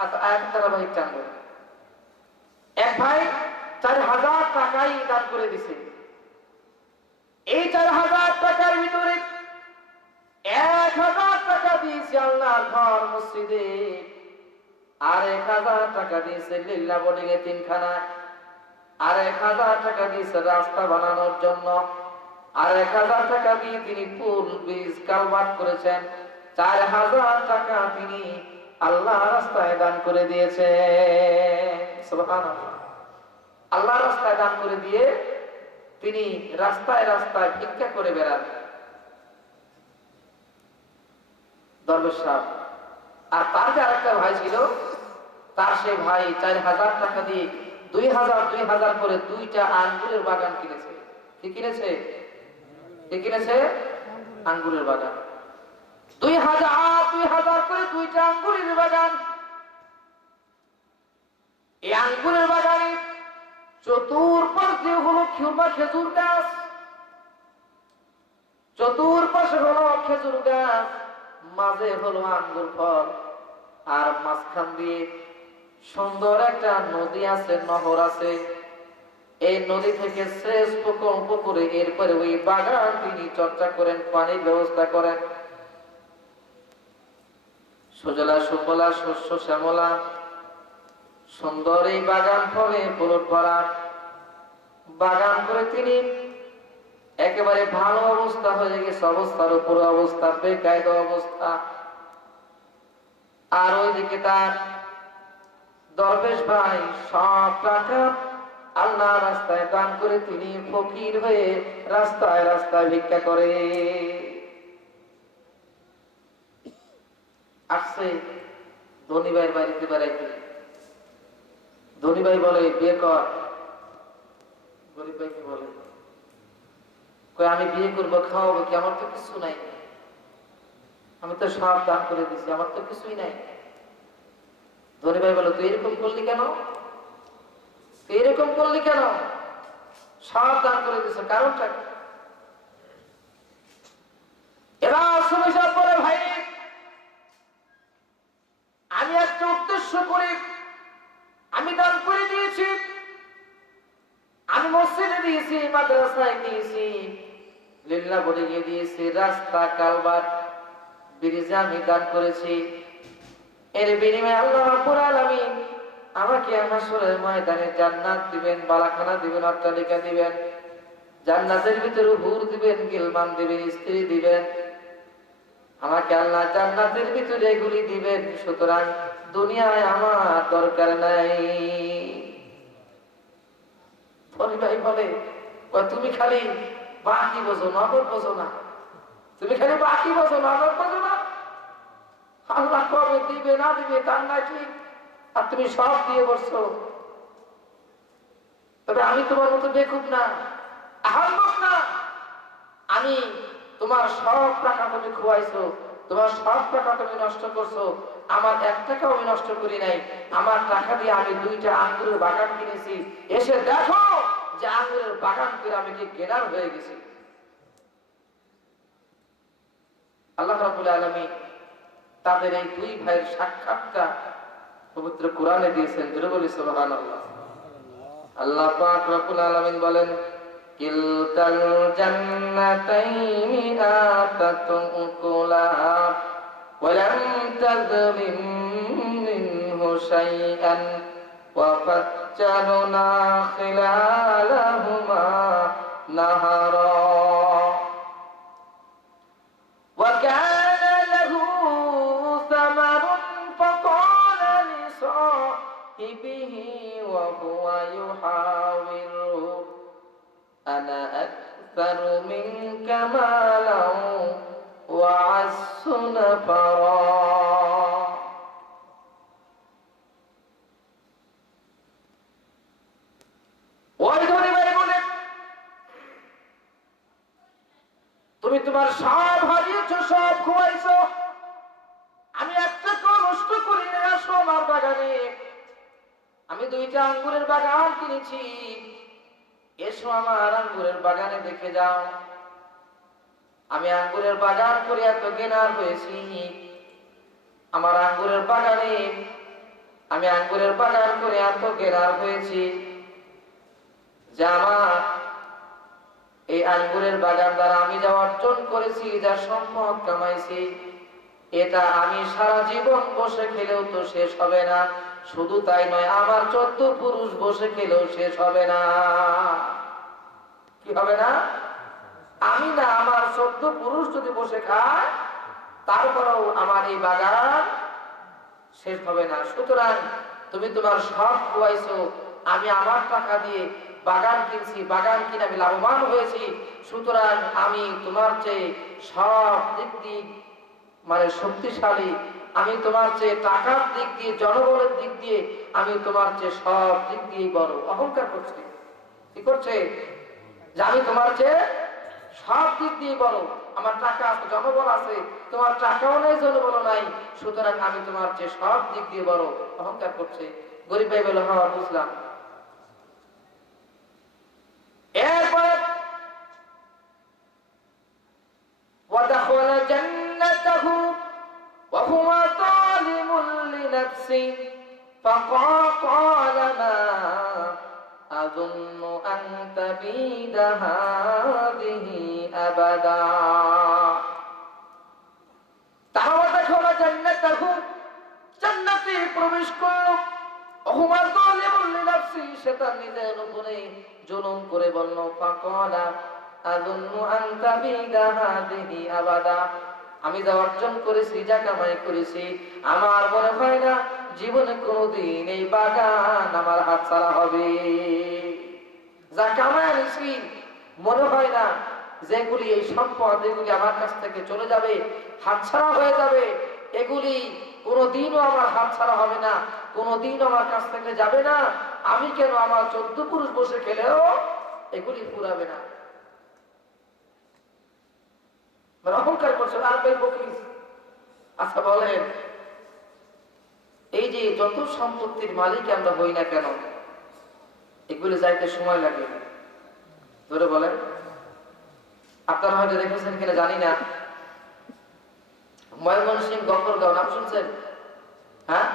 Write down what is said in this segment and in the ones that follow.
আয়াত ধারাবাহিক টানবো। এক ভাই 4000 টাকাই দান করে দিছে। এই 4000 টাকার ভিতরে 1000 টাকা দিয়েছে আল্লাহর ঘর মসজিদে, আর 1000 টাকা দিয়েছে লিল্লাহ বোর্ডিং এ 3খানা, আর 1000 টাকা দিয়েছে রাস্তা বানানোর জন্য, আর 1000 টাকা দিয়ে তিনি পুল ব্রিজ কালভার্ট করেছেন। 4000 টাকা তিনি আল্লাহ রাস্তায় দান করে দিয়েছে। সুবহানাল্লাহ। আল্লাহ রাস্তায় দান করে দিয়ে তিনি রাস্তায় রাস্তায় ভিক্ষা করে বেড়ান দরবেশ সাহেব। আর তার যে আরেকটা ভাই ছিল, তার সে ভাই 4000 টাকা দিয়ে 2000 করে 2টা আঙ্গুরের বাগান কিনেছে। কি কিনেছে? কি কিনেছে? আঙ্গুরের বাগান। 2000 করে 2টা আঙ্গুরের বাগান। এই আঙ্গুরের বাগানে চতুর্পাশে হলো খেজুর গাছ, চতুর্পাশে হলো খেজুর গাছ, মাঝে হলো আঙ্গুর ফল, আর মাঝখান দিয়ে সুন্দর একটা নদী আছে, নহর আছে। এই নদী থেকে সেচ প্রকল্প করে এরপরে ওই বাগান তিনি চর্চা করেন, পানির ব্যবস্থা করেন। সুজলা সুফলা শস্য শ্যামলা সুন্দর এই বাগান ফলে ফুলট ভরা বাগান করে তিনি একেবারে ভালো অবস্থা হয়ে গেছে, অবস্থার উপর অবস্থা, বেকায়দা অবস্থা। আর ওইদিকে তার দরবেশ ভাই সব টাকা আল্লাহ রাস্তায় দান করে তিনি ফকির হয়ে রাস্তায় রাস্তায় ভিক্ষা করে। আসছে ধনী ভাইয়ের বাড়িতে বেড়াইতে। ধনী ভাই বলে বিয়ে কর। গরিব ভাই কি বলে? আমি বিয়ে করবো, খাওয়াবো কি? আমার তো কিছু নাই, আমি তো সব দান করে দিছি, আমার তো কিছুই নাই। ধনী ভাই বলে তুই এরকম করলি কেন? তুই এরকম করলি কেন? সব দান করে দিছ, কারণটা কি? এবার সমস্যা বলে ভাই আমি একটা উদ্দেশ্য করে আমি দান করে দিয়েছি। আমি মসজিদে দিয়েছি, মাদ্রাসায় দিয়েছি, লিল্লাহ বলে গিয়ে দিয়েছি, রাস্তা কালভার্ট ব্রিজে আমি দান করেছি। এর বিনিময়ে আল্লাহ রাব্বুল আলামিন আমাকে হাসরের ময়দানে জান্নাত দিবেন, বালাখানা দিবেন, অট্টালিকা দিবেন, জান্নাতের ভিতরে হুর দিবেন, গিলমান দিবেন, স্ত্রী দিবেন। আমাকে আল্লাহ জান্নাতের ভিতরে এগুলি দিবেন। সুতরাং দুনিয়ায় আমার দরকার নাই। ভাই বলে তুমি খালি বাকি বোঝো, নগদ বোঝো না। তুমি খালি বাকি বোঝো, নগদ বোঝো না। আল্লাহ কবে দিবে না দিবে তার নাই ঠিক, আর তুমি সব দিয়ে বসছো। তবে আমি তোমার মতো বেকুব না, আহাম্মক না। আমি তোমার সব টাকা তুমি খুয়াইছো, তোমার সব টাকা তুমি নষ্ট করছো, আমার 1 টাকাও আমি নষ্ট করি নাই। আমার টাকা দিয়ে আমি 2টা আঙ্গুরের বাগান কিনেছি। এসে দেখো যে আঙ্গুরের বাগান করে আমি কি কেনার হয়ে গেছি। আল্লাহ রাব্বুল আলামিন তাদের এই 2 ভাইয়ের সাক্ষাৎকার পবিত্র কোরআনে দিয়েছেন। জোরে বলি সুবহানাল্লাহ। আল্লাহ পাক রব্বুল আলামিন বলেন কিলতাল জান্নাতাইনি আতাত উকুলাহা ওয়া লাম তাযলিম মিনহু শাইআন ওয়া ফাজ্জালনা খিলালাহুমা নাহারা ওয়া কানা লাহু সামারুন ফাকালা লিসাহিবিহি ওয়া হুয়া ইউহাবিরু আনা আকসারু মিনকা মালান ওয়া আ'আসসু নাফারা। ওই ধনী ভাই বলে তুমি তোমার সব হারিয়েছো, সব খোয়াইছো, আমি একটা কেউ নষ্ট করি না। আসো আমার বাগানে, আমি 2টা আঙ্গুরের বাগান কিনেছি, এসো আমার আঙ্গুরের বাগানে দেখে যাও। আমি আঙ্গুরের বাগান করে এত জ্ঞান হয়েছি, আমার আঙ্গুরের বাগানে আমি আঙ্গুরের বাগান করে এত গেরার হয়েছি যে আমার এই আঙ্গুরের বাগান দ্বারা আমি যা অর্জন করেছি, যা সম্পদ কামাইছি, এটা আমি সারা জীবন বসে খেলেও তো শেষ হবে না। শুধু তাই নয়, আমার 14 পুরুষ বসে খেলেও শেষ হবে না। কি হবে না? আমি না, আমার 14 পুরুষ যদি বসে খায় তারপরেও আমার এই বাগান শেষ হবে না। সুতরাং তুমি তোমার সব খুয়াইছো, আমি আমার টাকা দিয়ে বাগান কিনছি, বাগান কিনে আমি লাভবান হয়েছি। সুতরাং আমি তোমার চেয়ে সব দিক দিয়ে মানে শক্তিশালী, আমি তোমার চেয়ে টাকার দিক দিয়ে, জনবলের দিক দিয়ে আমি তোমার চেয়ে সব দিক দিয়ে বড়। অহংকার করছে। কি করছে? যে আমি তোমার চেয়ে সব দিক দিয়ে বড়, আমার টাকা আছে, জনবল আছে, তোমার টাকাও নেই, জনবল নাই, সুতরাং আমি তোমার চেয়ে সব দিক দিয়ে বড়। অহংকার করছে। গরিব ভাই বলে, হ্যাঁ বুঝলাম। এরপরে وَدَخَلَ جَنَّتَهُ وَهُوَ ظَالِمٌ لِنَفْسِهِ فَقَالَ مَا أَظُنُّ أَن تَبِيدَ هَٰذِهِ أَبَدًا। وَدَخَلَ جَنَّتَهُ, জান্নাতে প্রবেশ করল। وَهُوَ ظَالِمٌ لِنَفْسِهِ, সে তার নিজের উপরে জুলুম করে বলল, فَقَالَ أَظُنُّ أَن تَبِيدَ هَٰذِهِ أَبَدًا, আমি যা অর্জন করেছি, যা কামাই করেছি, আমার মনে হয় না জীবনে কোনোদিন এই বাগান আমার হাতছাড়া হবে। যা কামাই আনছি মনে হয় না যেগুলি, এই সম্পদ এগুলি আমার কাছ থেকে চলে যাবে, হাতছাড়া হয়ে যাবে, এগুলি কোনোদিনও আমার হাতছাড়া হবে না, কোনোদিনও আমার কাছ থেকে যাবে না। আমি কেন, আমার 14 পুরুষ বসে খেলেও এগুলি পুরাবে না। অহংকার করছে। আর ভাই বকিস। আচ্ছা বলেন, এই যে যত সম্পত্তির মালিক আমরা হই না কেন, এগুলি যাইতে সময় লাগে। ধরে বলেন, আপনারা হয়তো দেখেছেন কিনা জানি না, ময়মনসিংহ গফরগাঁও নাম শুনছেন? হ্যাঁ,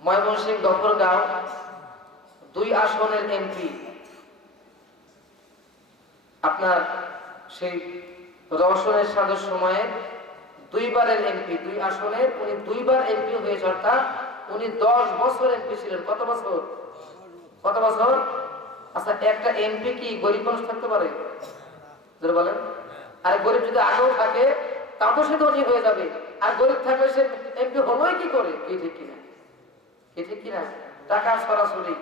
ময়মনসিংহ গফরগাঁও 2 আসনের এমপি, আপনার সেই রওশনের সাদের সময়ে 2 বারের এমপি, 2 আসনের উনি 2 বার এমপি হয়েছে, অর্থাৎ উনি 10 বছর এমপি ছিলেন। কত বছর? কত বছর? আচ্ছা, একটা এমপি কি গরিব মানুষ থাকতে পারে? ধরে বলেন। আর গরিব যদি আগেও থাকে তাও তো সে ধনী হয়ে যাবে, আর গরিব থাকলে সে এমপি হলোই কি করে? কি ঠিক কিনা? কি ঠিক কিনা? টাকা সরাসরি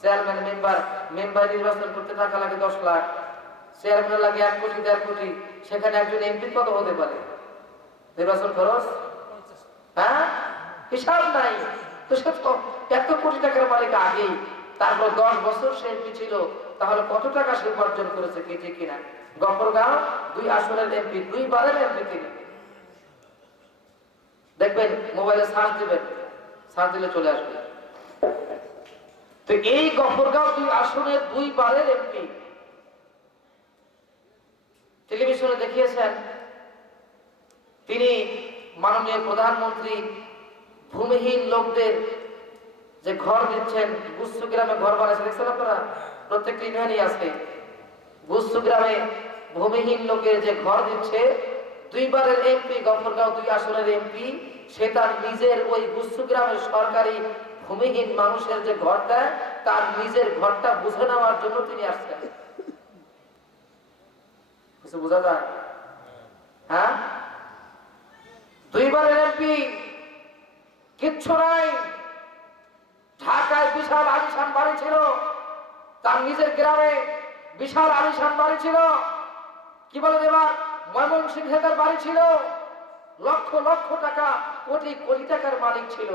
চেয়ারম্যান, মেম্বার নির্বাচন করতে টাকা লাগে 10 লাখ, চেয়ারম্যান লাগে 1 কোটি 1.5 কোটি, সেখানে একজন এমপি কত হতে পারে নির্বাচন খরচ? হ্যাঁ, হিসাব নাই। তো সে তো 1 কোটি টাকার মালিক আগেই, তারপর 10 বছর সে এমপি ছিল, তাহলে কত টাকা সে উপার্জন করেছে? কি ঠিক কিনা? গফরগাঁও 2 আসনের এমপি, 2 বারের এমপি তিনি। দেখবেন, মোবাইলে সার্চ দিবেন, সার্চ দিলে চলে আসবে। তো এই গফরগাঁও 2 আসনের 2 বারের এমপি টেলিভিশনে দেখিয়েছেন। তিনি মাননীয় প্রধানমন্ত্রী ভূমিহীন লোকদের যে ঘর দিচ্ছেন, গুচ্ছু গ্রামে ঘর বানাচ্ছে, দেখছেন আপনারা? প্রত্যেকটি ইউনিয়নই আছে। গুচ্ছু গ্রামে ভূমিহীন লোকের যে ঘর দিচ্ছে, 2 বারের এমপি, গফরগাঁও 2 আসনের এমপি, সে তার নিজের ওই গুচ্ছু গ্রামের সরকারি ভূমিহীন মানুষের যে ঘরটা, তার নিজের ঘরটা বুঝে নেওয়ার জন্য তিনি আসছেন। কিছু বোঝা যায়? হ্যাঁ, 2 বারের এমপি, কিচ্ছু নাই। ঢাকায় বিশাল আলিশান বাড়ি ছিল, তার নিজের গ্রামে বিশাল আলিশান বাড়ি ছিল। কি বলেন এবার? ময়মনসিংহে তার বাড়ি ছিল, লক্ষ লক্ষ টাকা, কোটি কোটি টাকার মালিক ছিল।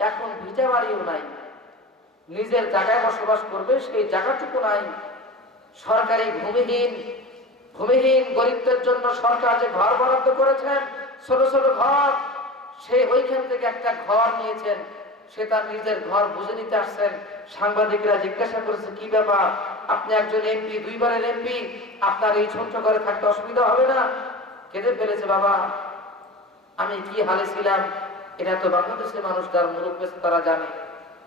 এখন ভিটা বাড়িও নাই, নিজের জায়গায় বসবাস করবে সেই জায়গাটুকু নাই। সরকারি ভূমিহীন গরিবদের জন্য সরকার যে ঘর বরাদ্দ করেছেন, ছোট ছোট ঘর, সে ওইখান থেকে একটা ঘর নিয়েছেন, সে তার নিজের ঘর বুঝে নিতে আসছেন। সাংবাদিকরা জিজ্ঞাসা করেছে, কি ব্যাপার, আপনি একজন এমপি, 2 বারের এমপি, আপনার এই ছোট্ট ঘরে থাকতে অসুবিধা হবে না? কেঁদে ফেলেছে, বাবা আমি কি হালে ছিলাম, এটা তো বাংলাদেশের মানুষ যারা মুরব্বী তারা জানে।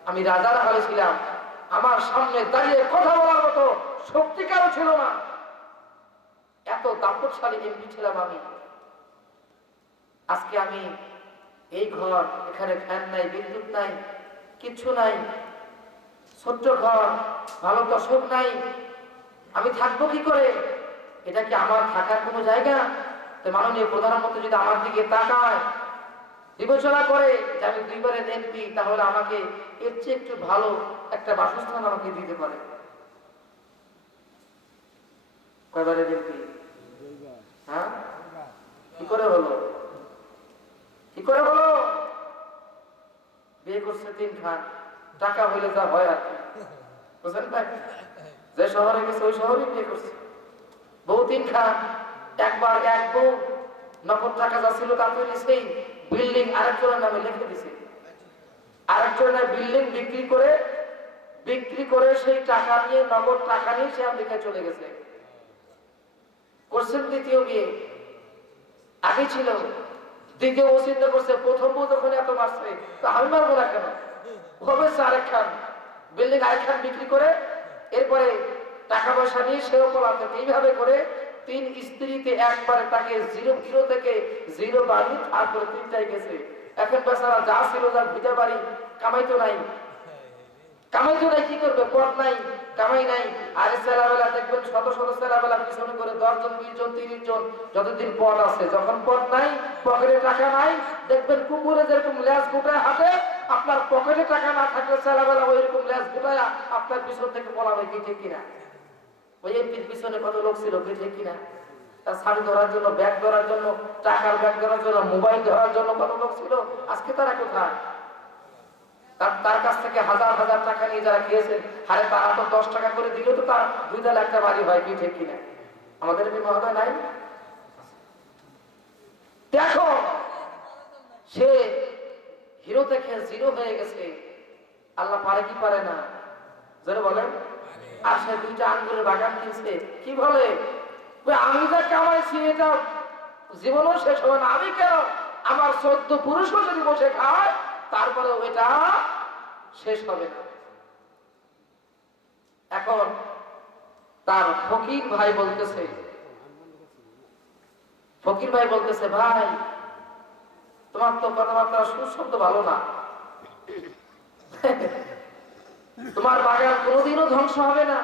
আমি রাজার হালে ছিলাম, আমার সামনে দাঁড়িয়ে কথা বলার মতো শক্তি কারো ছিল না, এত দাম্পত্যশালী এমপি ছিলাম আমি। আজকে আমি এই ঘর, এখানে ফ্যান নাই, বিদ্যুৎ নাই, কিচ্ছু নাই, ছোট্ট ঘর, ভালো দর্শক নাই, আমি থাকবো কি করে? এটা কি আমার থাকার কোনো জায়গা? তো মাননীয় প্রধানমন্ত্রী যদি আমার দিকে তাকায়, বিবেচনা করে যে আমি 2 বারের এমপি, তাহলে আমাকে এর চেয়ে একটু ভালো একটা বাসস্থান আমাকে দিতে পারে। কয়বারের এমপি? হ্যাঁ, কি করে হলো? কি করে হলো? বিয়ে করছে 3 খান, টাকা হইলে যা হয় আর কি, বুঝলেন ভাই? যে শহরে গেছে ওই শহরে বিয়ে করছে, বউ 3 খান, একবার এক বউ, নগদ টাকা যা ছিল তা তো নিছেই, বিল্ডিং আরেকজনের নামে লিখে দিছে, আরেকজনের বিল্ডিং বিক্রি করে সেই টাকা নিয়ে, নগদ টাকা নিয়ে সে আমেরিকায় চলে গেছে। করছেন 2য় বিয়ে, আগে ছিল 2য় ও চিন্তা করছে, প্রথম বউ যখন এত মারছে তো আমি মারবো না কেন, হবে আরেক খান, বিল্ডিং আরেক খান বিক্রি করে এরপরে টাকা পয়সা নিয়ে সেও পলাতে। এইভাবে করে 3 স্ত্রীতে একবারে তাকে 0 থেকে 0 বাড়ি, তারপরে 3টাই গেছে। এখন বেচারা যা ছিল, যার ভিটা বাড়ি, কামাইতো নাই, কি করবে? পথ নাই, কামাই নাই। আর ছেলেবেলা দেখবেন শত শত ছেলেবেলা পিছনে করে 10 জন, 20 জন, 30 জন, যতদিন পথ আছে। যখন পথ নাই, পকেটে টাকা নাই, দেখবেন কুকুরে যেরকম লেজ গোটায় হাতে, আপনার পকেটে টাকা না থাকলে ছেলেবেলা ওই রকম লেজ গোটায় আপনার পিছন থেকে পলাবে, কি ঠিক কিনা? ওই এমপির পিছনে কত লোক ছিল, কি ঠিক কিনা? তার শাড়ি ধরার জন্য, ব্যাগ ধরার জন্য, টাকার ব্যাগ ধরার জন্য, মোবাইল ধরার জন্য কত লোক ছিল। আজকে তারা কোথায়? তার কাছ থেকে হাজার হাজার টাকা নিয়ে যারা খেয়েছেন, আরে তারা তো 10 টাকা করে দিলেও তো তার 2 তলা একটা বাড়ি হয়, কি ঠিক কিনা? আমাদের কি মহোদয় নাই? দেখো, সে হিরো থেকে 0 হয়ে গেছে। আল্লাহ পারে কি পারে না? যারা বলেন। আর সে 2টা আঙ্গুরের বাগান কিনছে, কি বলে? আমি যা কামাইছি এটা জীবনও শেষ হবে না, আমি কেন? আমার 14 পুরুষও যদি বসে খায়, তারপরেও এটা শেষ হবে না। এখন তার ফকির ভাই বলতেছে, ভাই তোমার তো কথাবার্তা সুশব্দ ভালো না, তোমার বাগান কোনোদিনও ধ্বংস হবে না,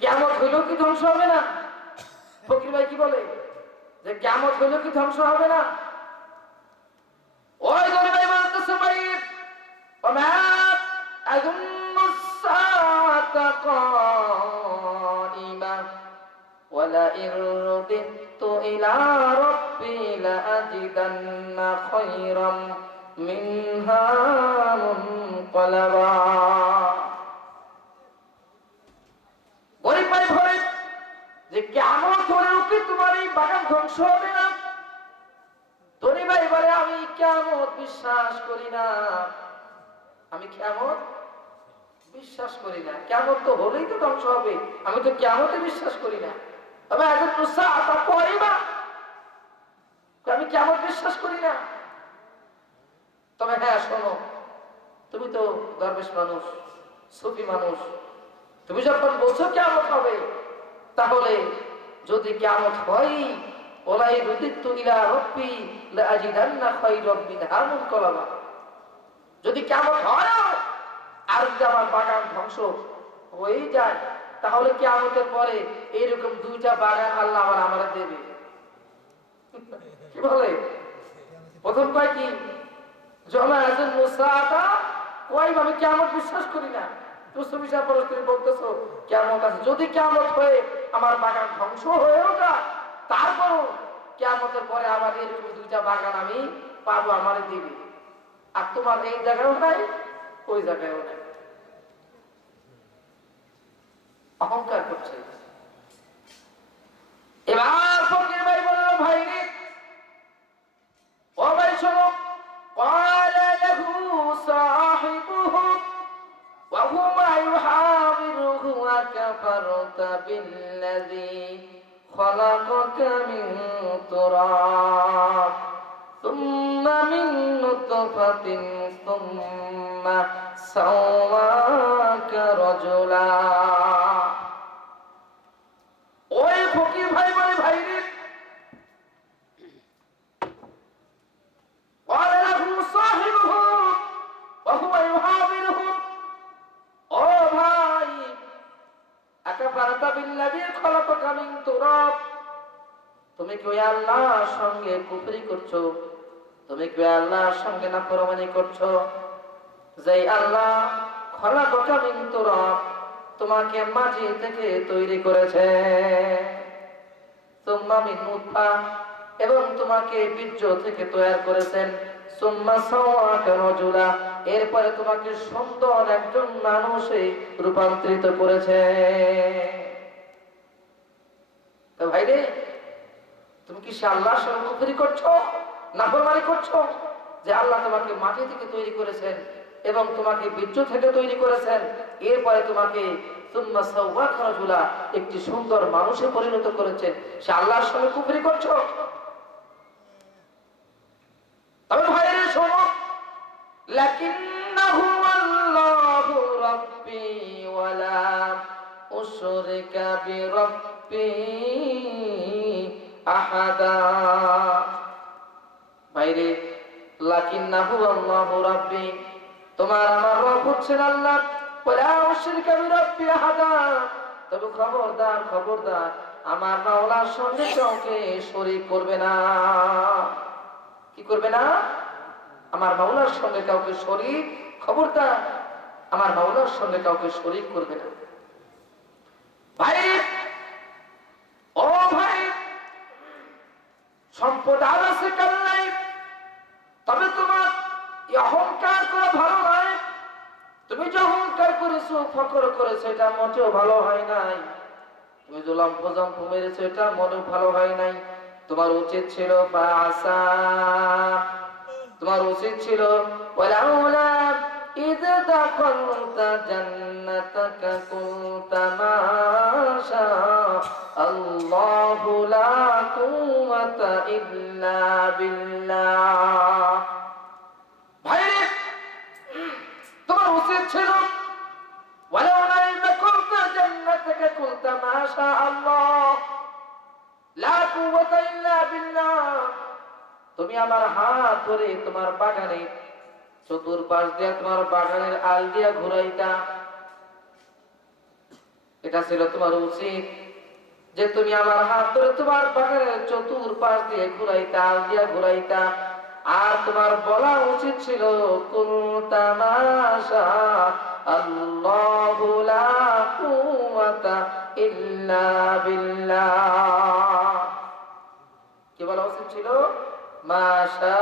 কিয়ামত হইলেও কি ধ্বংস হবে না? ফকির ভাই কি বলে যে কিয়ামত হইলেও কি ধ্বংস হবে না? ওই গরিব ভাই বলতেছে, ভাই وما أظن الساعة قائمة ولئن رددت إلى ربي لأجدن خيرا منها منقلبا। গরিব ভাই বলে যে কিয়ামত হলেও কি তোমার এই বাগান ধ্বংস হবে না? ধনী ভাই বলে আমি কিয়ামত বিশ্বাস করি না, আমি কিয়ামত বিশ্বাস করি না। কিয়ামত তো হলেই তো ধ্বংস হবে, আমি তো কিয়ামতে বিশ্বাস করি না। তবে এখন সাআতা কায়িমা, আমি কিয়ামত বিশ্বাস করি না। তবে হ্যাঁ শোনো, তুমি তো দরবেশ মানুষ, সুফি মানুষ, তুমি যখন বলছো কিয়ামত হবে, তাহলে যদি কিয়ামত হয়, ওলাই রুদিতু ইলা রাব্বি লাআজিদান্না খায়রাম মিনহা মুনকালাবা, যদি কিয়ামত হয় আর যদি আমার বাগান ধ্বংস হয়ে যায়, তাহলে কিয়ামতের পরে এইরকম 2টা বাগান আল্লাহ আমার দেবে। কি বলে? প্রথম কয় কি, জমাআতুল মুসাআতা, কয় আমি কিয়ামত বিশ্বাস করি না। তুমি পরস্পর বলতেছো কিয়ামত আছে, যদি কিয়ামত হয়ে আমার বাগান ধ্বংস হয়েও যায়, তারপরও কিয়ামতের পরে আবার এরকম 2টা বাগান আমি পাবো, আমারে দিবে। আর তোমার এই জায়গায়ও নাই, ওই জায়গায়ও নাই, অহংকার করছে। এবার ফকির ভাই বলল, ভাই রে, ও ভাই শোনো, قال له صاحبه وهو يحاوره أكفرت بالذي خلقك من تراب ثم من نطفة নুতফাতিন সুম্মা সাওয়াকা রাজুলা। ওই ফকির ভাই বলে ভাইরে قال له صاحبه وهو يحاوره ও ভাই আকাফারতা বিল্লাযী খলাকাকা মিন তুরাব, তুমি কি ওই আল্লাহর সঙ্গে কুফরি করছো? তুমি কি ওই আল্লাহর সঙ্গে নাফরমানি করছো? যেই আল্লাহ খলাকাকা মিন তুরাব, তোমাকে মাটি থেকে তৈরি করেছে, সুম্মা মিন নুতফা, এবং তোমাকে বীর্য থেকে তৈরি করেছেন, সুম্মা সাওয়াকা রাজুলা, এরপরে তোমাকে সুন্দর একজন মানুষে রূপান্তরিত করেছে। তো ভাইরে, তুমি কি সে আল্লাহর সঙ্গে কুফরি করছো, নাফরমানি করছো? যে আল্লাহ তোমাকে মাটি থেকে তৈরি করেছেন এবং তোমাকে বীর্য থেকে তৈরি করেছেন, এরপরে তোমাকে সুম্মা সাওয়াকা রাজুলা, একটি সুন্দর মানুষে পরিণত করেছেন, সে আল্লাহর সঙ্গে কুফরি করছো? তবে ভাইরে শোনো, লাকিন্নাহু আল্লাহু রাব্বি ওয়া লা উশরিকা বিরাব্বি আহাদা। ভাইরে, লাকিন্নাহু আল্লাহু রাব্বি, তোমার আমার রব হচ্ছেন আল্লাহ, ওয়া লা উশরিকা বিরাব্বি আহাদা, তবে খবরদার খবরদার, আমার মাওলার সঙ্গে কাউকে শরীক করবে না। কি করবে না? আমার মাওলার সঙ্গে কাউকে শরীক, খবরদার আমার মাওলার সঙ্গে কাউকে শরীক করবে না। ভাই, ও ভাই, সম্পদ আর আছে কাল নাই, তবে তোমার অহংকার করা ভালো নয়। তুমি যে অহংকার করেছো, ফখর করেছো, এটা মোটেও ভালো হয় নাই। তুমি যে লম্ফজম্ফ মেরেছো, এটা মোটেও ভালো হয় নাই। তোমার উচিত ছিল ফাসা, তোমার উচিত ছিল ওয়ালাউলা ইয দাখালতা জান্নাতাকা কুনতা মা শা আল্লাহু লা কুওয়াতা ইল্লা বিল্লাহ। ভাইরে, তোমার উচিত ছিল ওয়ালাউলা ইয দাখালতা জান্নাতাকা কুনতা মা শা আল্লাহ লা কুওয়াতা ইল্লা বিল্লাহ, তুমি আমার হাত ধরে তোমার বাগানে চতুর্পাশ দিয়ে তোমার বাগানের আল দিয়া ঘুরাইতা। এটা ছিল তোমার উচিত, যে তুমি আমার হাত ধরে তোমার বাগানের চতুর্পাশ দিয়ে ঘুরাইতা, আল দিয়া ঘুরাইতা। আর তোমার বলা উচিত ছিল কুনতা মা শা আল্লাহু লা কুওয়াতা ইল্লা বিল্লাহ। কি বলা উচিত ছিল? মাশা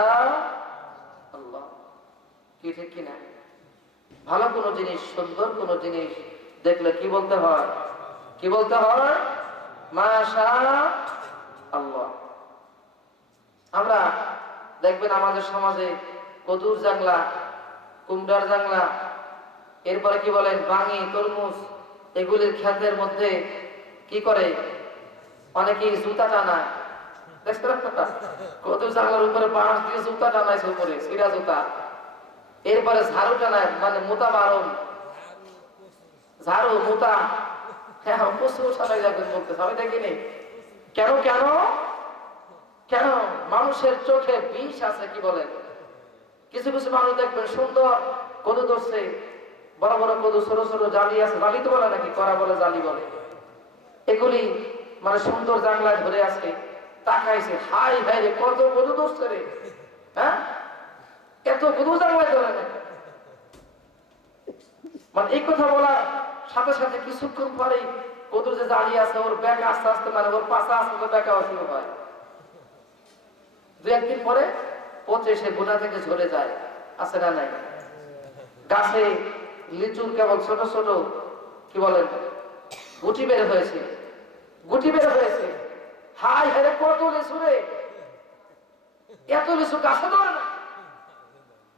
আল্লাহ। কি ঠিক কিনা? ভালো কোনো জিনিস, সুন্দর কোনো জিনিস দেখলে কি বলতে হয়? কি বলতে হয়? মাশা আল্লাহ। আমরা দেখবেন আমাদের সমাজে কদুর জাংলা, কুমড়ার জাংলা, এরপরে কি বলেন বাঙি, তরমুজ, এগুলির ক্ষেতের মধ্যে কি করে অনেকেই জুতা টানায়। কদুর জাংলার উপরে বাঁশ দিয়ে জুতা টানাইছে, উপরে সিরা জুতা। এরপরে ঝাড়ু টানায়, মানে মোতা বারণ, ঝাড়ু মোতা, হ্যাঁ প্রচুর সবাই যাবেন বলতে আমি দেখিনি। কেন কেন কেন? মানুষের চোখে বিষ আছে। কি বলেন? কিছু কিছু মানুষ দেখবেন সুন্দর কদু ধরছে, বড় বড় কদু, ছোট ছোট জালি আছে, জালি তো বলে নাকি, করা বলে জালি বলে, এগুলি মানে সুন্দর জাংলায় ধরে আছে, তাকাইছে, হাই হাই রে কত কদু ধরছে রে, হ্যাঁ এত কদু জাংলায় ধরে না। মানে এই কথা বলার সাথে সাথে কিছুক্ষণ পরেই কদুর যে জালি আছে ওর ব্যাগ আস্তে আস্তে, মানে ওর পাশা আস্তে আস্তে ব্যাগা শুরু হয়। দু একদিন পরে পচে সে গোটা থেকে ঝরে যায়। আছে না নাই? গাছে লিচুর কেবল ছোট ছোট কি বলেন গুটি বের হয়েছে, গুটি বের হয়েছে। হাই হাই কত লিচু রে, এত লিচু গাছে ধরে না।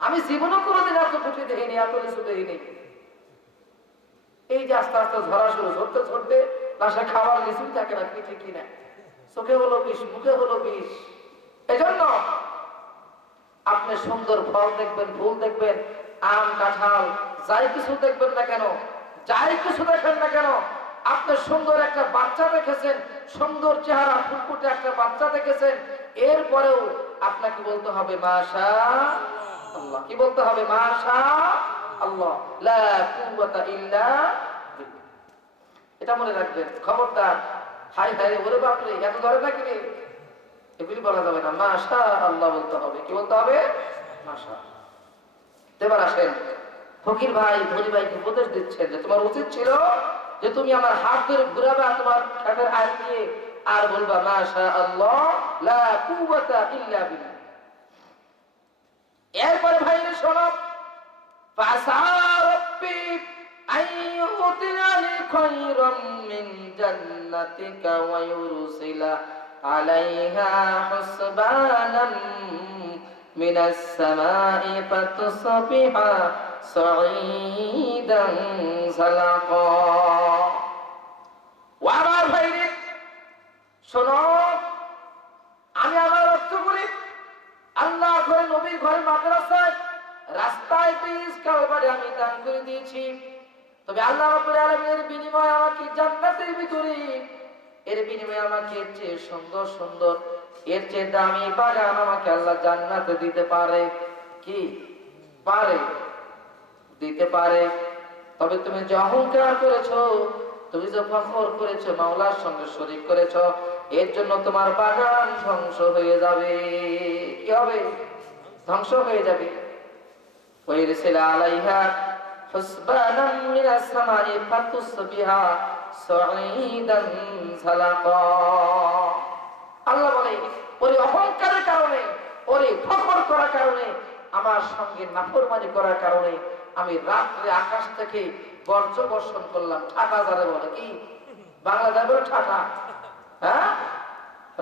আমি জীবনও কোনোদিন এত গুটি দেখিনি, এত লিচু দেখিনি। এই যে আস্তে আস্তে ঝরা শুরু, ঝরতে ঝরতে বাসা খাওয়ার লিচুই থাকে না। কি ঠিক কিনা? চোখে হলো বিষ, মুখে হলো বিষ। এই জন্য আপনি সুন্দর ফল দেখবেন, ফুল দেখবেন, আম কাঁঠাল যাই কিছু দেখবেন না কেন, যাই কিছু দেখেন না কেন, আপনি সুন্দর একটা বাচ্চা দেখেছেন, সুন্দর চেহারা ফুটফুটে একটা বাচ্চা দেখেছেন, এরপরেও আপনাকে বলতে হবে মাশা আল্লাহ। কি বলতে হবে? মাশা আল্লাহ, লা কুওয়াতা ইল্লা বিল্লাহ। এটা মনে রাখবেন, খবরদার হাই হাই ওরে বাপরে এত ধরে নাকি রে, এগুলি বলা যাবে না, মাশা আল্লাহ বলতে হবে। কি বলতে হবে? মাশা। এবার আসেন, ফকির ভাই ধনী ভাইকে উপদেশ দিচ্ছেন যে তোমার উচিত ছিল যে তুমি আমার হাত ধরে ঘুরাবা তোমার খাটের আয় দিয়ে, আর বলবা মাশা আল্লাহ লা কুওয়াতা ইল্লা বিল্লাহ। এরপরে ভাইরে শোনো, ফাসা রাব্বি আইয়ুতিনি খায়রাম মিন জান্নাতিকা ওয়া ইউরসিলা আলাইহা হুসবানাম মিনাস সামাই ফাতুসবিহা সাঈদান সালাকা। ওয়া আমার ভাইরে শোনো, আমি আমার অর্থ করি আল্লাহ ঘরে, নবীর ঘরে, মাদ্রাসায়, রাস্তায়, পিস কারবারে আমি দান করে দিয়েছি। তবে আল্লাহ রাব্বুল আলামিনের বিনিময়ে আমাকে জান্নাতের ভিতরে, এর বিনিময়ে আমাকে এর চেয়ে সুন্দর সুন্দর, এর চেয়ে দামি বাগান আমাকে আল্লাহ জান্নাতে দিতে পারে। কি পারে? দিতে পারে। তবে তুমি যে অহংকার করেছো, তুমি যে ফখর করেছো, মাওলার সঙ্গে শরীক করেছো, এর জন্য তোমার বাগান ধ্বংস হয়ে যাবে। কি হবে? ধ্বংস হয়ে যাবে। ওয়াইরসিলা আলাইহা হুসবানাম মিনাস সামাই ফাতুসবিহা সাঈদান সালাকা। আল্লাহ বলে ওই অহংকারের কারণে, ওই ফখর করার কারণে, আমার সঙ্গে নাফরমানি করার কারণে আমি রাত্রে আকাশ থেকে বর্জ্য বর্ষণ করলাম। ঠাটা যারে বলে, কি বাংলা যাবে ঠাটা, হ্যাঁ?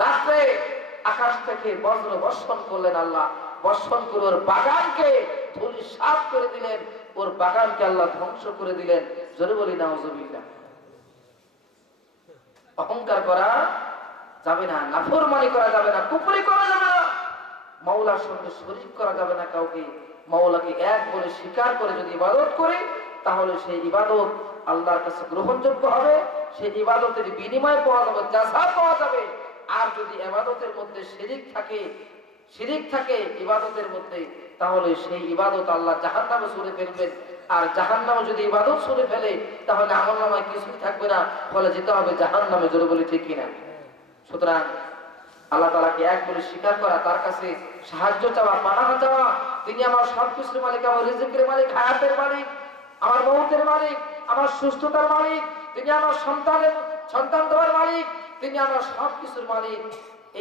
রাত্রে আকাশ থেকে বজ্র বর্ষণ করলেন আল্লাহ, বর্ষণ করে ওর বাগানকে ধূলিসাৎ করে দিলেন, ওর বাগানকে আল্লাহ ধ্বংস করে দিলেন। জোরে বলি নাউজুবিল্লাহ। অহংকার করা যাবে না, নাফরমানি করা যাবে না, কুফরি করা যাবে না, মাওলার সঙ্গে শরীক করা যাবে না কাউকে। মাওলাকে এক বলে স্বীকার করে যদি ইবাদত করি, তাহলে সেই ইবাদত আল্লাহর কাছে গ্রহণযোগ্য হবে, সেই ইবাদতের বিনিময় পাওয়া যাবে, জাযা পাওয়া যাবে। আর যদি ইবাদতের মধ্যে শিরিক থাকে ইবাদতের মধ্যে, তাহলে সেই ইবাদত আল্লাহ জাহান্নামে ছুঁড়ে ফেলবেন। আর জাহান্নামে যদি ইবাদত ছুঁড়ে ফেলে, তাহলে আমলনামায় কিছুই থাকবে না, ফলে যেতে হবে জাহান্নামে। জোরে বলি ঠিক কিনা? সুতরাং আল্লাহ তাআলাকে এক বলে স্বীকার করা, তার কাছে সাহায্য চাওয়া, পানাহা চাওয়া, তিনি আমার সবকিছুর মালিক, আমার রিজিকের মালিক, হায়াতের মালিক, আমার মউতের মালিক, আমার সুস্থতার মালিক, তিনি আমার সন্তান দেওয়ার মালিক, তিনি আমার সবকিছুর মালিক।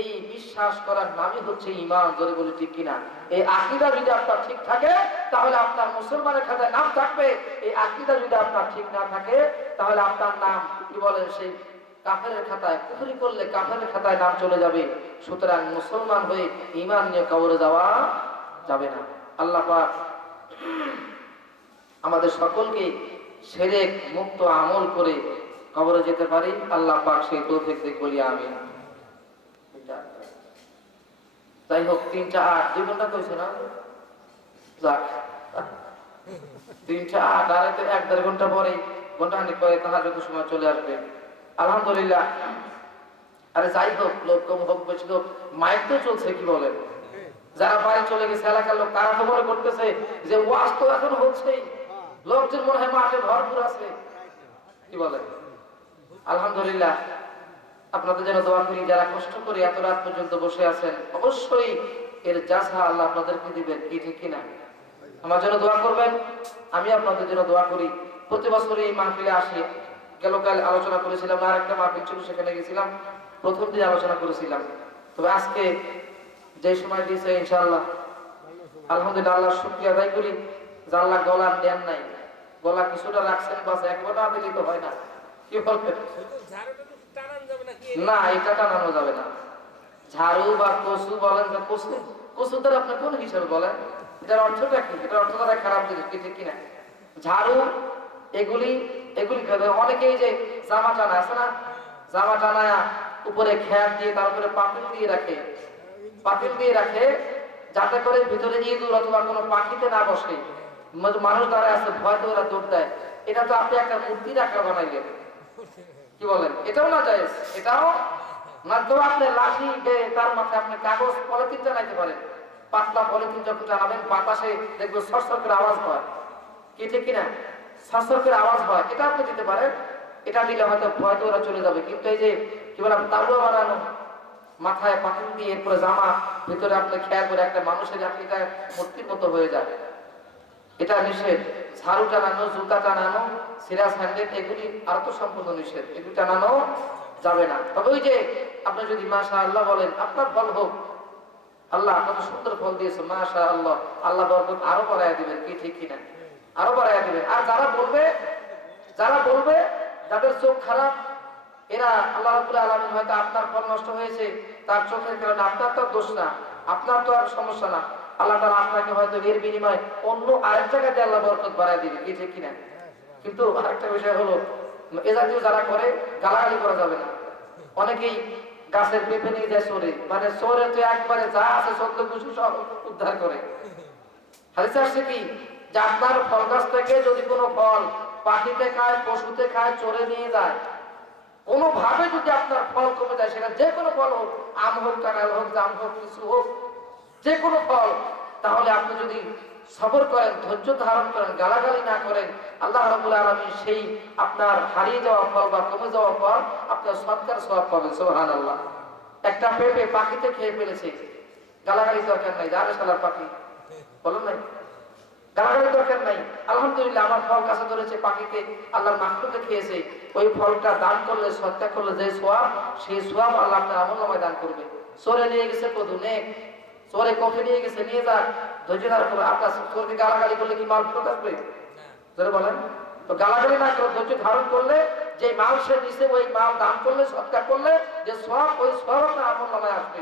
এই বিশ্বাস করার নামই হচ্ছে ঈমান। জোরে বলি ঠিক কিনা? এই আকীদা যদি আপনার ঠিক থাকে, তাহলে আপনার মুসলমানের খাতায় নাম থাকবে। এই আকীদা যদি আপনার ঠিক না থাকে, তাহলে আপনার নাম কি বলেন, সেই কাফেরের খাতায়, কুফরি করলে কাফেরের খাতায় নাম চলে যাবে। সুতরাং মুসলমান হয়ে ঈমান নিয়ে কবরে যাওয়া যাবে না। আল্লাহ পাক আমাদের সকলকে শিরক মুক্ত আমল করে কবরে যেতে পারি। আল্লাহ পাক সেই তৌফিক দিক বলি আমিন। যাই হোক, 3টা 8, 2 ঘন্টা কইছে না? যাক, 3টা 8, আর 1.5 ঘন্টা পরে, ঘন্টাখানিক পরে তাহাজ্জুদের সময় চলে আসবে। আলহামদুলিল্লাহ। আরে যাই হোক, লোক কম হোক বেশি হোক, মাইক তো চলছে, কি বলেন? যারা বাইরে চলে গেছে এলাকার লোক, তারা তো মনে করতেছে যে ওয়াজ তো এখন হচ্ছেই, লোকজন মনে হয় মাঠে ভরপুর আছে। কি বলেন? আলহামদুলিল্লাহ। আপনাদের যেন দোয়া করি, যারা কষ্ট করে এত রাত পর্যন্ত বসে আছেন, অবশ্যই এর জাযা আল্লাহ আপনাদেরকে দিবেন। কি ঠিক কিনা? আমার জন্য দোয়া করবেন, আমি আপনাদের জন্য দোয়া করি। প্রতি বছর এই মাহফিলে আসি। গেলকাল আলোচনা করেছিলাম, আর একটা মাহফিল ছিল, সেখানে গেছিলাম, প্রথম দিন আলোচনা করেছিলাম। তবে আজকে যে সময় দিয়েছে, ইনশাআল্লাহ আলহামদুলিল্লাহ, আল্লাহর শুকরিয়া আদায় করি যে আল্লাহ গলার দেন নাই, গলা কিছুটা রাখছেন, বাস একবারও আদিলি তো হয় না। কি বলবেন? না, এটা টানানো যাবে না। ঝাড়ু বা কসু বলেন, কসু দ্বারা আপনি কোন হিসাবে বলেন? এটার অর্থটা কি? এটার অর্থ দ্বারা খারাপ জিনিস, ঠিক কিনা? ঝাড়ু এগুলি অনেকেই যে জামা টানা আছে না, জামা টানা উপরে খ্যাপ দিয়ে, তারপরে পাতিল দিয়ে রাখে, যাতে করে ভিতরে ইঁদুর অথবা কোনো পাখিতে না বসে। মানুষ দাঁড়ায় আছে, ভয় তো ওরা দৌড় দেয়। এটা তো আপনি একটা মূর্তির আকার বানাইলেন, কি বলেন? এটাও না যায়, এটাও না। তো আপনি লাঠি তার মাথায় আপনি কাগজ পলিথিন টানাইতে পারেন। পাতলা পলিথিন যখন টানাবেন বাতাসে দেখবেন সরসর করে আওয়াজ হয়, কি ঠিক কিনা? সরসর করে আওয়াজ হয়, এটা আপনি দিতে পারেন। এটা দিলে হয়তো ভয় তো ওরা চলে যাবে। কিন্তু এই যে কি বলে তাবুয়া বানানো, মাথায় পাতিল দিয়ে এরপরে জামা, ভিতরে আপনি খেয়াল করে একটা মানুষের এটা মূর্তির মতো হয়ে যায়, এটা নিষেধ। ঝাড়ু টানানো, জুতা টানানো, সিরাজ হ্যান্ডেল, এগুলি আর তো সম্পূর্ণ নিষেধ, এগুলি টানানো যাবে না। তবে ওই যে আপনি যদি মাশাআল্লাহ বলেন, আপনার ফল হোক, আল্লাহ কত সুন্দর ফল দিয়েছে মাশাআল্লাহ, আল্লাহ বরকত আরো বাড়াইয়া দিবেন, কি ঠিক কিনা? আরো বাড়াইয়া দিবেন। আর যারা বলবে যাদের চোখ খারাপ, এরা আল্লাহ রাব্বুল আলামিন হয়তো আপনার ফল নষ্ট হয়েছে তার চোখের কারণে, আপনার তো দোষ না, আপনার তো আর সমস্যা না। আল্লাহ তাআলা আপনাকে হয়তো এর বিনিময়ে অন্য আরেক জায়গাতে আল্লাহ বরকত বাড়ায় দিবে, কি ঠিক কিনা? কিন্তু আরেকটা বিষয় হলো, এ জাতীয় যারা করে গালাগালি করা যাবে না। অনেকেই গাছের পেঁপে নিয়ে যায় চোরে, মানে চোরে তো একবারে যা আছে সত্য কিছু সব উদ্ধার করে। হাদিসে আসছে কি, যে আপনার ফল গাছ থেকে যদি কোনো ফল পাখিতে খায়, পশুতে খায়, চোরে নিয়ে যায়, কোনোভাবে যদি আপনার ফল কমে যায়, সেটা যে কোনো ফল হোক, আম হোক, কাঁঠাল হোক, জাম হোক, কিছু হোক, যে কোনো ফল, তাহলে আপনি যদি সবর করেন, ধৈর্য ধারণ করেন, গালাগালি না করেন, আল্লাহ রাব্বুল আলামিন সেই আপনার হারিয়ে যাওয়া ফল বা কমে যাওয়া ফল আপনার সৎকার সওয়াব পাবেন। সুবহানাল্লাহ। একটা পেঁপে পাখিতে খেয়ে ফেলেছে, গালাগালি দরকার নাই, জানে শালার পাখি, বলেন নাই? গালাগালি দরকার নাই। আলহামদুলিল্লাহ আমার ফল কাছে ধরেছে, পাখিকে আল্লাহর মাখলুকে খেয়েছে, ওই ফলটা দান করলে, সৎকার করলে যে সোয়াব, সেই সোয়াব আল্লাহ আপনার আমলনামায় দান করবে। চোরে নিয়ে গেছে কদু নেক, চোরে কফি নিয়ে গেছে, নিয়ে যাক, ধৈর্য ধারণ করবে। আপনার চোরকে গালাগালি করলে কি মাল ফেরত আসবে? ধরে বলেন তো। গালাগালি না করে ধৈর্য ধারণ করলে, যে মাল সে নিছে, ওই মাল দান করলে, সৎকার করলে যে সোয়াব, ওই সোয়াব আপনার আমলনামায় আসবে।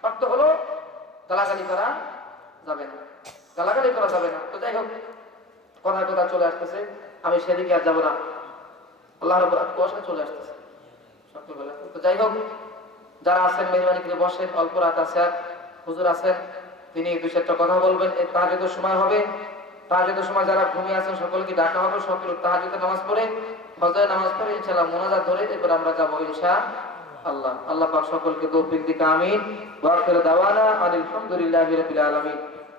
শর্ত হলো গালাগালি করা যাবে না, গালাগালি করা যাবে না। তো যাই হোক, কথা চলে আসতেছে, আমি সেদিকে আর যাবো না। আল্লাহ রাব্বুল আলামিন কুয়াশা চলে আসতেছে সকালবেলা। তো যাই হোক, যারা আছেন মেহরবানি করে বসেন, অল্প রাত আছে, আর হুজুর আছেন, তিনি দুই চারটা কথা বলবেন। এই তাহাজ্জুদের সময় হবে, তাহাজ্জুদের সময় যারা ঘুমিয়ে আছেন সকলকে ডাকা হবে। সকল তাহাজ্জুদের নামাজ পড়ে, ফজরের নামাজ পড়ে ইনশাআল্লাহ মোনাজাত ধরে এরপর আমরা যাবো ইনশাআল্লাহ। আল্লাহ পাক সকলকে তৌফিক দিক, আমিন। ওয়া আখিরু দাওয়ানা আলহামদুলিল্লাহি রাব্বিল আলামিন।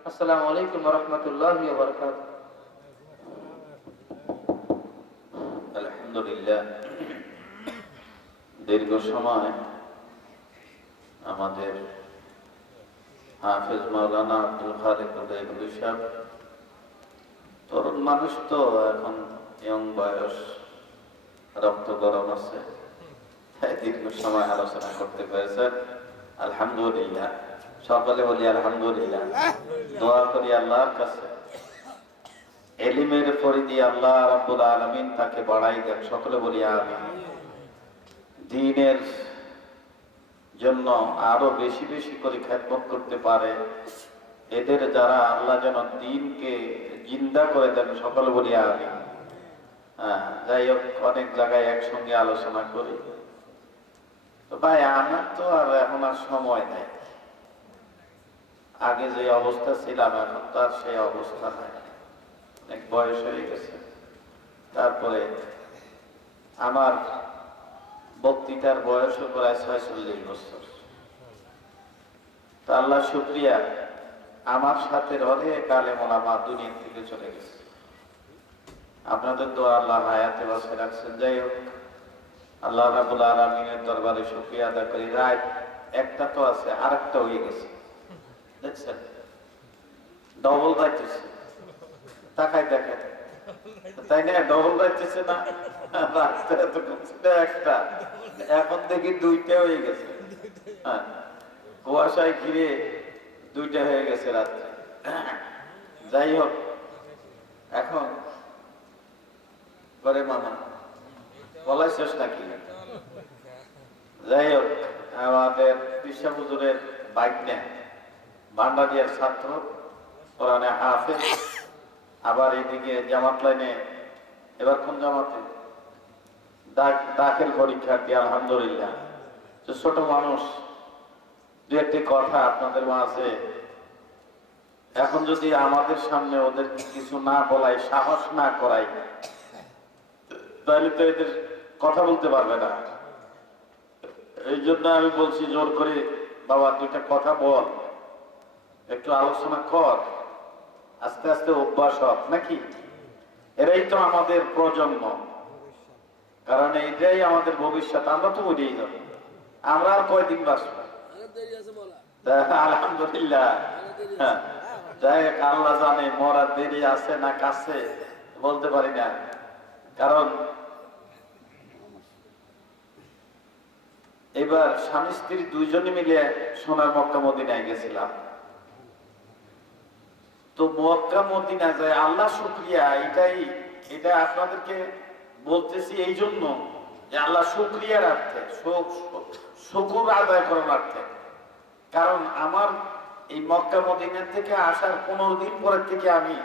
আসসালামু আলাইকুম ওয়া রাহমাতুল্লাহি ওয়া বারাকাতুহু। আলহামদুলিল্লাহ, দীর্ঘ সময় আমাদের হাফেজ মাওলানা আব্দুল খালেক উদয়পুরী সাহেব, তরুণ মানুষ তো, এখন ইয়ং বয়স, রক্ত গরম আছে, তাই দীর্ঘ সময় আলোচনা করতে পেরেছেন। আলহামদুলিল্লাহ, সকলে বলি আলহামদুলিল্লাহ। দোয়া করি আল্লাহর কাছে এলিমের পরিধি আল্লাহ রাব্বুল আলামিন তাকে বাড়াই দেন, সকলে বলি আমিন। দ্বীনের জন্য আরো বেশি বেশি করে খেদমত করতে পারে, এদের যারা আল্লাহ যেন দ্বীনকে জিন্দা করে দেন, সকলে বলি আমিন। যাই হোক, অনেক জায়গায় একসঙ্গে আলোচনা করি। তো ভাই, আমার তো আর এখন আর সময় নেই। আগে যে অবস্থা ছিলাম, এখন তো আর সেই অবস্থা নাই, অনেক বয়স হয়ে গেছে। তারপরে আমার বক্তৃতার বয়স প্রায় 46 বছর। তা আল্লাহ শুকরিয়া, আমার সাথে অনেক আলেম ওলামা দুনিয়া থেকে চলে গেছে। আপনাদের দোয়া আল্লাহ হায়াতে বাঁচে রাখছেন। যাই হোক, আল্লাহ রাব্বুল আলামিনের দরবারে শুকরিয়া আদায় করি। রাত একটা তো আছে, আরেকটা হয়ে গেছে, দেখছেন? ডবল যাইতেছে, তাকাই দেখেন, তাই না? ডবল যাইতেছে না? রাস্তায় তো একটা, এখন দেখি দুইটা হয়ে গেছে। হ্যাঁ, কুয়াশায় ঘিরে দুইটা হয়ে গেছে রাত্রে। যাই হোক, এখন করে মামা বলাই শেষ নাকি? যাই হোক, আমাদের কৃষ্ণ হুজুরের বাইক নেয়, ভান্ডারিয়ার ছাত্র, কোরআনে হাফেজ, আবার এইদিকে জামাত লাইনে, এবার কোন জামাতে দাখিল পরীক্ষার্থী। আলহামদুলিল্লাহ, ছোট মানুষ, দু একটি কথা আপনাদের মাঝে এখন যদি আমাদের সামনে ওদের কিছু না বলাই, সাহস না করাই, তাহলে তো এদের কথা বলতে পারবে না। এই জন্য আমি বলছি জোর করে, বাবা দুইটা কথা বল, একটু আলোচনা কর, আস্তে আস্তে অভ্যাস হোক নাকি। এরাই তো আমাদের প্রজন্ম, কারণ এইটাই আমাদের ভবিষ্যৎ। আমরা তো ওইটাই যাবো, আমরা আর কয়দিন বাঁচবো? আলহামদুলিল্লাহ। হ্যাঁ, যাই হোক, আল্লাহ জানে মরার দেরি আছে না কাছে, বলতে পারি না। কারণ এবার স্বামী স্ত্রী দুইজনে মিলে সোনার মক্কা মদিনায় গেছিলাম। তো মক্কা মদিনা যায় আল্লাহ শুকরিয়া, এটা আপনাদেরকে বলতেছি এই জন্য যে আল্লাহ শুকরিয়ার অর্থে, শুকুর আদায় করার অর্থে। কারণ আমার এই মক্কা মদিনা থেকে আসার 15 দিন পরের থেকে আমি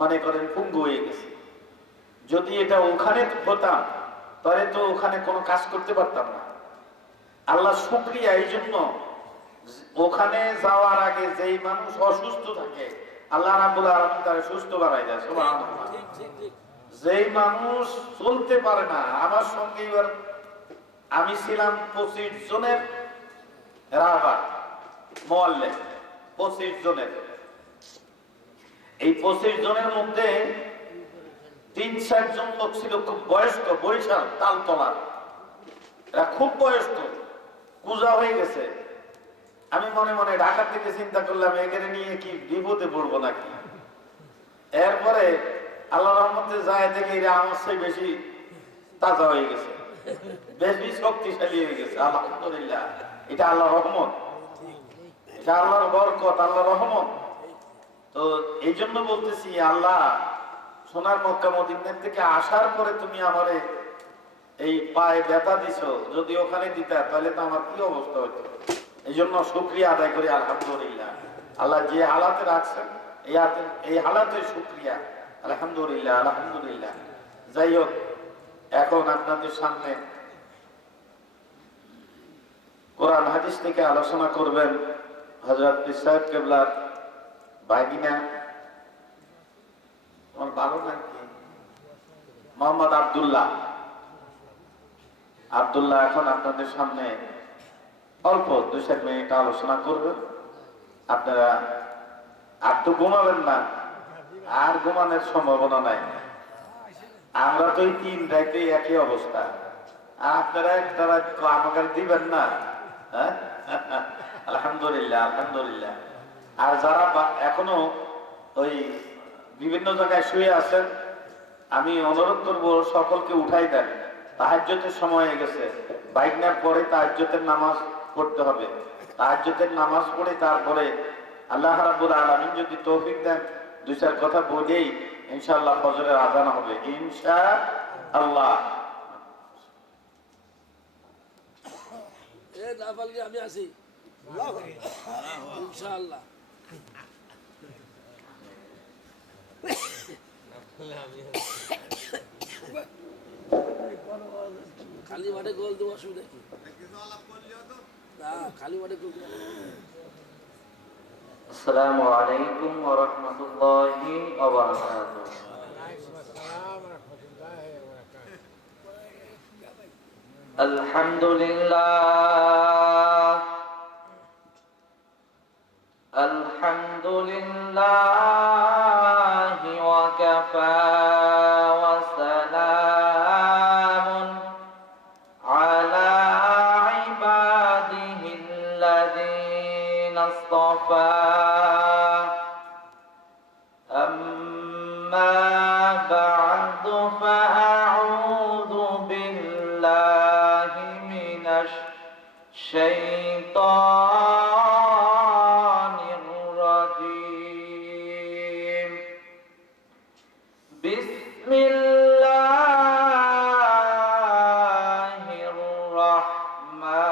মনে করেন পঙ্গু হয়ে গেছি। যদি এটা ওখানে হতাম তাহলে তো ওখানে কোনো কাজ করতে পারতাম না। আল্লাহ শুকরিয়া এই জন্য, ওখানে যাওয়ার আগে যেই মানুষ অসুস্থ থাকে আল্লাহ রাব্বুল আলামিন তারে সুস্থ বানাই দেয়। সুবহানাল্লাহ। যেই মানুষ চলতে পারে না, আমার সঙ্গে এবার আমি ছিলাম 25 জনের রাহবার মুআল্লিম, 25 জনের। এই 25 জনের মধ্যে 3-4 জন লোক ছিল খুব বয়স্ক, বরিশাল তালতলা, এরা খুব বয়স্ক, কুজা হয়ে গেছে। আমি মনে মনে ঢাকা থেকে চিন্তা করলাম এখানে নিয়ে কি বিপদে পড়বো নাকি। এরপরে আল্লাহ রহমতে যায় দেখে এরা আমার চেয়ে বেশি তাজা হয়ে গেছে, বেশি শক্তিশালী হয়ে গেছে। আলহামদুলিল্লাহ, এটা আল্লাহর রহমত, এটা আল্লাহর বরকত, আল্লাহর রহমত। তো এই জন্য বলতেছি, আল্লাহ সোনার মক্কা মদিনা থেকে আসার পরে তুমি আমারে এই পায়ে ব্যথা দিছো, যদি ওখানে দিতা তাহলে তো আমার কি অবস্থা হতো। এই জন্য শুকরিয়া আদায় করি আলহামদুলিল্লাহ। আল্লাহ যে হালাতে রাখছেন এই হালাতে শুকরিয়া, আলহামদুলিল্লাহ আলহামদুলিল্লাহ। যাই হোক, এখন আপনাদের সামনে কোরআন হাদিস থেকে আলোচনা করবেন হযরত পীর সাহেব কেবলার ভাগিনা, আমার বাবা নাকি মোহাম্মদ আব্দুল্লাহ। এখন আপনাদের সামনে অল্প 2-4 মিনিট আলোচনা করবেন। আপনারা আর তো ঘুমাবেন না, আর ঘুমানোর সম্ভাবনা নাই। আমরা তো এই 3 রাতে একই অবস্থা, আপনারা একটা রাত আমাকে দিবেন না। হ্যাঁ, আলহামদুলিল্লাহ আলহামদুলিল্লাহ। আর যারা এখনো ওই বিভিন্ন জায়গায় শুয়ে আছেন, আমি অনুরোধ করব সকলকে উঠাই দেন। তাহাজ্জুদের সময় হয়ে গেছে, বাইকনার পরে তাহাজ্জুদের নামাজ পড়তে হবে। তাহাজ্জুদের নামাজ পড়ে তারপরে আল্লাহ রাব্বুল আলামিন যদি তৌফিক দেন 2-4 কথা বলেই ইনশাআল্লাহ ফজরের আযান হবে ইনশাআল্লাহ। আমি আছি ইনশাআল্লাহ। খালি মাঠে গোল দেওয়া অসুবিধা কি না, খালি মাঠে গোল। আসসালামু আলাইকুম ওয়া রাহমাতুল্লাহি ওয়া বারাকাতুহু। আলহামদুলিল্লাহ আলহামদুলিল্লাহি ওয়া কাফা ওয়া সালামুন আলা ইবাদিহিল্লাযীনা ইসতাফা। أما بعد فأعوذ بالله من الشيطان الرجيم. بسم الله الرحمن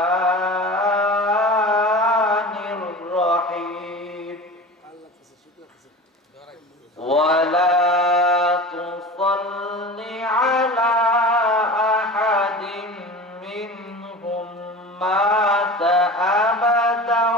الرحيم. ولا تصل على أحد منهم مات أبدا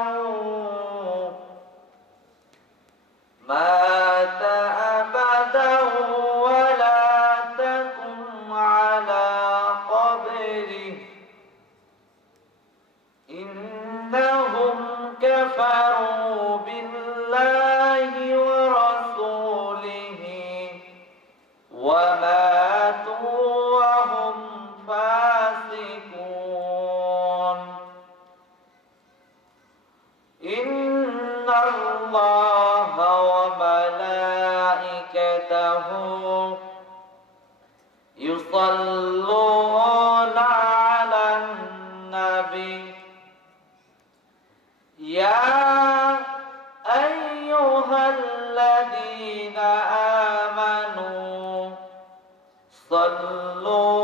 وملائكته يصلون على النبي يا أيها الذين آمنوا صلوا